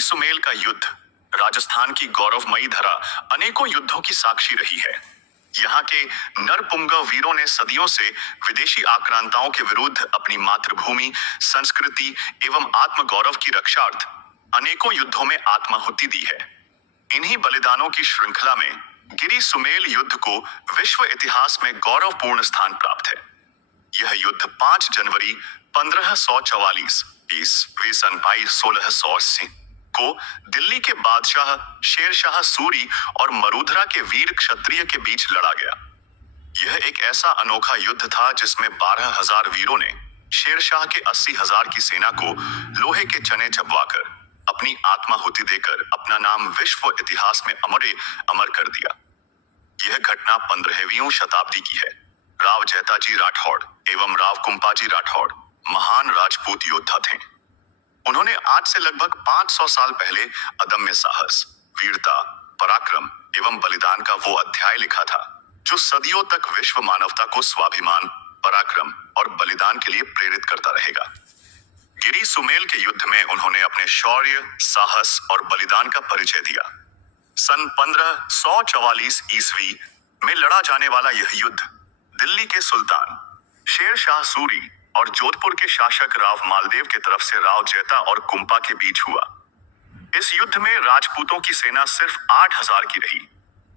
गिरी सुमेल का युद्ध राजस्थान की गौरवमयी धरा अनेकों युद्धों की साक्षी रही है। यहाँ के नरपुंगव वीरों ने सदियों से विदेशी आक्रांताओं के विरुद्ध अपनी मातृभूमि, संस्कृति एवं आत्मगौरव की रक्षार्थ अनेकों युद्धों में आत्माहुति दी है। इन्हीं बलिदानों की श्रृंखला में गिरी सुमेल युद्ध को विश्व इतिहास में गौरवपूर्ण स्थान प्राप्त है। यह युद्ध 5 जनवरी 1544 ईस्वी सन 1680 को दिल्ली के बादशाह शेरशाह सूरी और मरूधरा के वीर क्षत्रिय के बीच लड़ा गया। यह एक ऐसा अनोखा युद्ध था जिसमें 12,000 वीरों ने शेरशाह के 80,000 की सेना को लोहे के चने चबवाकर अपनी आत्माहुति देकर अपना नाम विश्व इतिहास में अमर कर दिया। यह घटना 15वीं शताब्दी की है। राव जैताजी राठौड़ एवं राव कुंपाजी राठौड़ महान राजपूत योद्धा थे। उन्होंने आज से लगभग 500 साल पहले अदम्य साहस, वीरता, पराक्रम एवं बलिदान का वो अध्याय लिखा था जो सदियों तक विश्व मानवता को स्वाभिमान, पराक्रम और बलिदान के लिए प्रेरित करता रहेगा। गिरी सुमेल के युद्ध में उन्होंने अपने शौर्य, साहस और बलिदान का परिचय दिया। सन 1544 ईस्वी में लड़ा जाने वाला यह युद्ध दिल्ली के सुल्तान शेरशाह सूरी और जोधपुर के शासक राव मालदेव के तरफ से राव जैता और कुंपा के बीच हुआ। इस युद्ध में राजपूतों की सेना सिर्फ 8,000 की रही,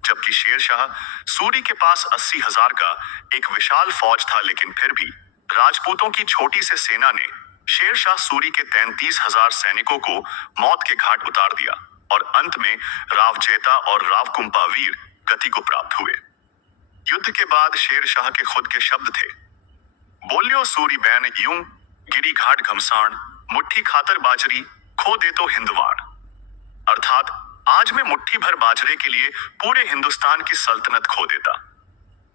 जबकि शेरशाह सूरी के पास 80,000 का एक विशाल फौज था। लेकिन फिर भी राजपूतों की छोटी सी सेना ने शेरशाह सूरी के 33,000 सैनिकों को मौत के घाट उतार दिया और अंत में राव जैता और राव कुंपा वीर गति को प्राप्त हुए। युद्ध के बाद शेरशाह के खुद के शब्द थे, बोलियो सूरी बैन यूं गिरी घाट घमसान, मुट्ठी खातर बाजरी खो दे तो हिंदवाड़। अर्थात आज मैं मुट्ठी भर बाजरे के लिए पूरे हिंदुस्तान की सल्तनत खो देता।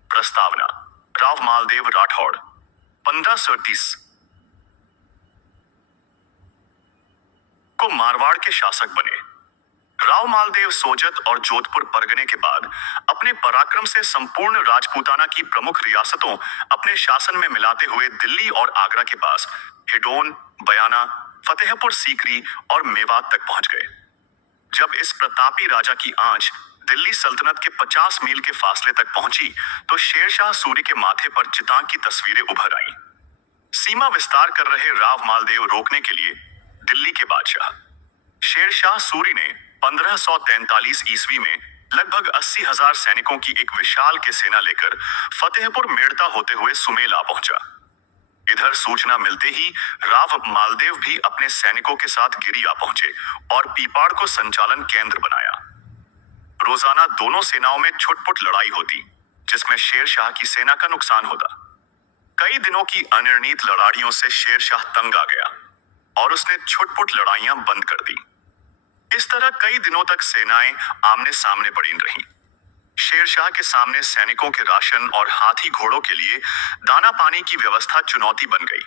प्रस्तावना: राव मालदेव राठौड़ 1537 को मारवाड़ के शासक बने। राव मालदेव सोजत और जोधपुर परगने के बाद अपने पराक्रम से संपूर्ण राजपूताना की प्रमुख रियासतों अपने शासन में मिलाते हुए दिल्ली और आगरा के पास हिडोन, बयाना, फतेहपुर सीकरी और मेवात तक पहुंच गए। जब इस प्रतापी राजा की आंच दिल्ली सल्तनत के 50 मील के फासले तक पहुंची तो शेरशाह सूरी के माथे पर चितांग की तस्वीरें उभर आईं। सीमा विस्तार कर रहे राव मालदेव रोकने के लिए दिल्ली के बादशाह शेरशाह सूरी ने 1543 ईस्वी में लगभग 80,000 सैनिकों की एक विशाल की सेना लेकर फतेहपुर मेड़ता होते हुए सुमेल आ पहुंचा। इधर सूचना मिलते ही राव मालदेव भी अपने सैनिकों के साथ गिरी आ पहुंचे और पीपाड़ को संचालन केंद्र बनाया। रोजाना दोनों सेनाओं में छुटपुट लड़ाई होती, जिसमें शेरशाह की सेना का नुकसान होता। कई दिनों की अनिर्णित लड़ाइयों से शेरशाह तंग आ गया और उसने छुटपुट लड़ाइयां बंद कर दी। इस तरह कई दिनों तक सेनाएं आमने सामने पड़ी रहीं। शेरशाह के सामने सैनिकों के राशन और हाथी घोड़ों के लिए दाना पानी की व्यवस्था चुनौती बन गई।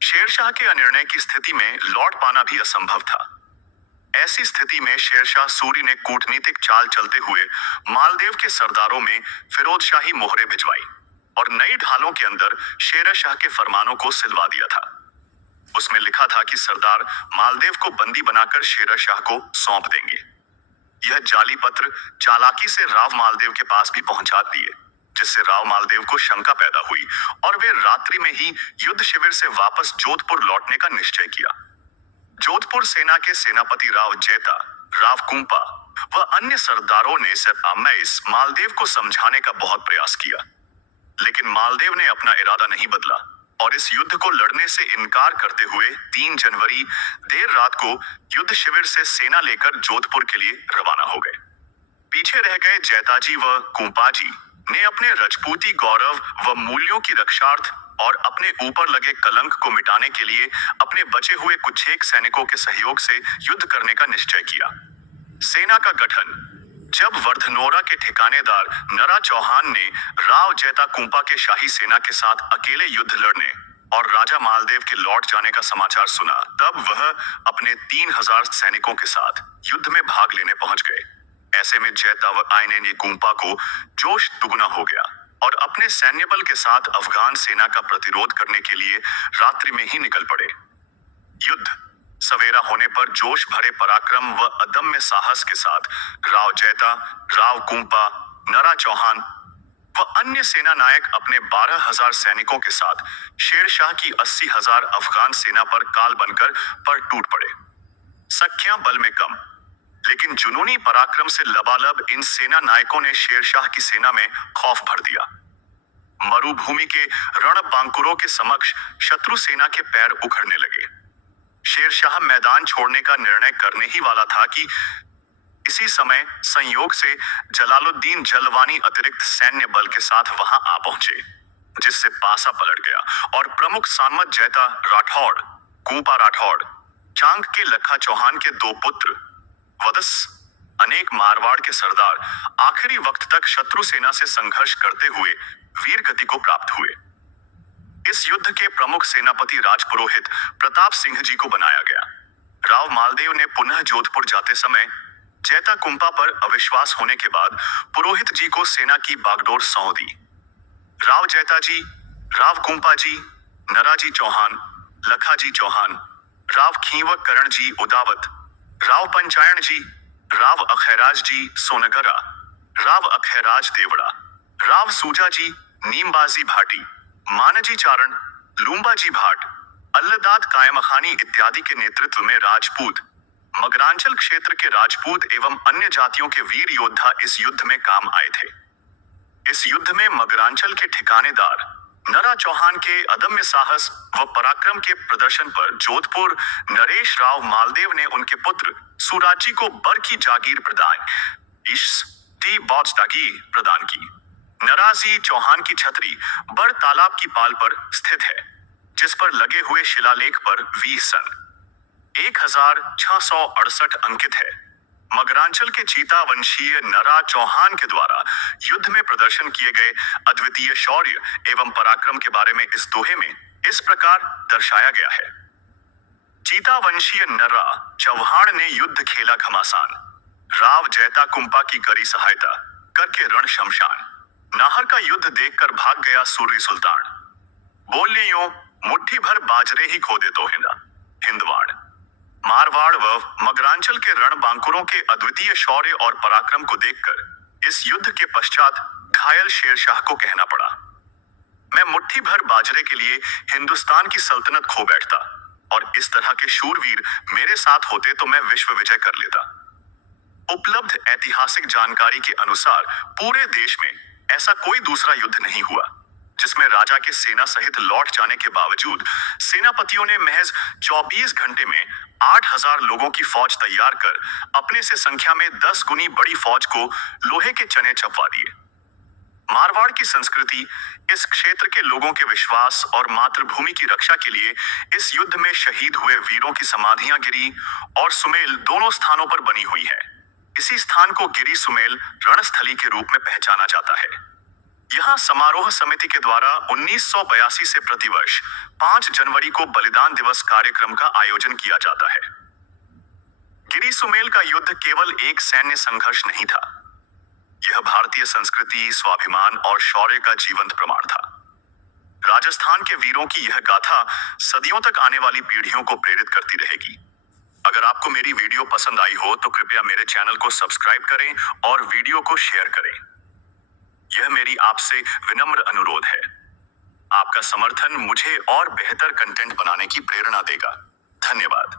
शेरशाह के अनिर्णय की स्थिति में लौट पाना भी असंभव था। ऐसी स्थिति में शेरशाह सूरी ने कूटनीतिक चाल चलते हुए मालदेव के सरदारों में फिरोजशाही मोहरे भिजवाई और नई ढालों के अंदर शेरशाह के फरमानों को सिलवा दिया था। उसमें लिखा था कि सरदार मालदेव को बंदी बनाकर शेरशाह को सौंप देंगे। यह जाली पत्र चालाकी से राव मालदेव के पास भी पहुंचा दिए, जिससे राव मालदेव को शंका पैदा हुई और वे रात्रि में ही युद्ध शिविर से वापस जोधपुर लौटने का निश्चय किया। जोधपुर सेना के सेनापति राव जैता, राव कुंपा व अन्य सरदारों ने इस मालदेव को समझाने का बहुत प्रयास किया, लेकिन मालदेव ने अपना इरादा नहीं बदला और इस युद्ध को लड़ने से इनकार करते हुए 3 जनवरी देर रात को युद्ध शिविर से सेना लेकर जोधपुर के लिए रवाना हो गए। पीछे रह गए जैताजी व कुंपाजी ने अपने राजपूती गौरव व मूल्यों की रक्षार्थ और अपने ऊपर लगे कलंक को मिटाने के लिए अपने बचे हुए कुछ एक सैनिकों के सहयोग से युद्ध करने का निश्चय किया। सेना का गठन: जब वर्धनोरा के ठिकानेदार नरा चौहान ने राव जैता कुंपा के शाही सेना के साथ अकेले युद्ध लड़ने और राजा मालदेव के लौट जाने का समाचार सुना, तब वह अपने 3,000 सैनिकों के साथ युद्ध में भाग लेने पहुंच गए। ऐसे में जैता व आइने ने कुंपा को जोश दुगुना हो गया और अपने सैन्य बल के साथ अफगान सेना का प्रतिरोध करने के लिए रात्रि में ही निकल पड़े। युद्ध: सवेरा घेरा होने पर जोश भरे पराक्रम व अदम्य साहस के साथ राव जैता, राव कुंपा, नरा चौहान व अन्य सेना नायक अपने 12,000 सैनिकों के साथ शेरशाह की 80,000 अफगान सेना पर काल बनकर पर टूट पड़े। संख्या बल में कम, लेकिन जुनूनी पराक्रम से लबालब इन सेना नायकों ने शेरशाह की सेना में खौफ भर दिया। मरुभूमि के रणबांकुरों के समक्ष शत्रु सेना के पैर उखड़ने लगे। शेरशाह मैदान छोड़ने का निर्णय करने ही वाला था कि इसी समय संयोग से जलालुद्दीन जलवानी अतिरिक्त सैन्य बल के साथ वहां आ पहुंचे, जिससे पासा पलट गया और प्रमुख सामंत जैता राठौड़, कुंपा राठौड़, चांग के लखा चौहान के दो पुत्र वदस, अनेक मारवाड़ के सरदार आखिरी वक्त तक शत्रु सेना से संघर्ष करते हुए वीर गति को प्राप्त हुए। इस युद्ध के प्रमुख सेनापति राजपुरोहित प्रताप सिंह जी को बनाया गया। राव मालदेव ने पुनः जोधपुर जाते समय जैता कुंपा पर अविश्वास होने के बाद पुरोहित जी को सेना की बागडोर सौंप दी। राव जैता जी, राव कुंपा जी, नराजी चौहान, लखाजी चौहान, राव खींवक करण जी उदावत, राव पंचायण जी, राव अखैराज जी सोनगरा, राव अखैराज देवड़ा, राव सूजा जी नीमबाजी भाटी, मानजी चारण, लूम्बाजी भाट, अल्लदाद कायमखानी इत्यादि के नेतृत्व में राजपूत, मगरांचल क्षेत्र के राजपूत एवं अन्य जातियों के वीर योद्धा इस युद्ध में काम आए थे। इस युद्ध में मगरांचल के ठिकानेदार नरा चौहान के अदम्य साहस व पराक्रम के प्रदर्शन पर जोधपुर नरेश राव मालदेव ने उनके पुत्र सुराजी को बर की जागीर प्रदान की। नराजी चौहान की छतरी बर तालाब की पाल पर स्थित है, जिस पर लगे हुए शिलालेख पर वी सन 1668 अंकित है। मगरांचल के चीता वंशीय नरा चौहान के द्वारा युद्ध में प्रदर्शन किए गए अद्वितीय शौर्य एवं पराक्रम के बारे में इस दोहे में इस प्रकार दर्शाया गया है। चीता वंशीय नरा चौहान ने युद्ध खेला घमासान, राव जैता कुंपा की करी सहायता करके रण शमशान, नाहर का युद्ध देखकर भाग गया सूरी सुल्तान, बोले यूं मुट्ठी भर बाजरे ही खो दे तो हिंदवाड़। मारवाड़ व मगरांचल के रणबांकुरों के अद्वितीय शौर्य और पराक्रम को देखकर इस युद्ध के पश्चात घायल शेरशाह को कहना पड़ा, मैं मुट्ठी भर बाजरे के लिए हिंदुस्तान की सल्तनत खो बैठता और इस तरह के शूरवीर मेरे साथ होते तो मैं विश्व विजय कर लेता। उपलब्ध ऐतिहासिक जानकारी के अनुसार पूरे देश में ऐसा कोई दूसरा युद्ध नहीं हुआ जिसमें राजा के सेना सहित लौट जाने के बावजूद सेनापतियों ने महज 24 घंटे में 8,000 लोगों की फौज तैयार कर अपने से संख्या में 10 गुनी बड़ी फौज को लोहे के चने चपवा दिए। मारवाड़ की संस्कृति इस क्षेत्र के लोगों के विश्वास और मातृभूमि की रक्षा के लिए इस युद्ध में शहीद हुए वीरों की समाधियां गिरी और सुमेल दोनों स्थानों पर बनी हुई है। इसी स्थान को गिरी सुमेल रणस्थली के रूप में पहचाना जाता है। यहाँ समारोह समिति के द्वारा 1982 से प्रतिवर्ष 5 जनवरी को बलिदान दिवस कार्यक्रम का आयोजन किया जाता है। गिरी सुमेल का युद्ध केवल एक सैन्य संघर्ष नहीं था, यह भारतीय संस्कृति, स्वाभिमान और शौर्य का जीवंत प्रमाण था। राजस्थान के वीरों की यह गाथा सदियों तक आने वाली पीढ़ियों को प्रेरित करती रहेगी। अगर आपको मेरी वीडियो पसंद आई हो तो कृपया मेरे चैनल को सब्सक्राइब करें और वीडियो को शेयर करें। यह मेरी आपसे विनम्र अनुरोध है। आपका समर्थन मुझे और बेहतर कंटेंट बनाने की प्रेरणा देगा। धन्यवाद।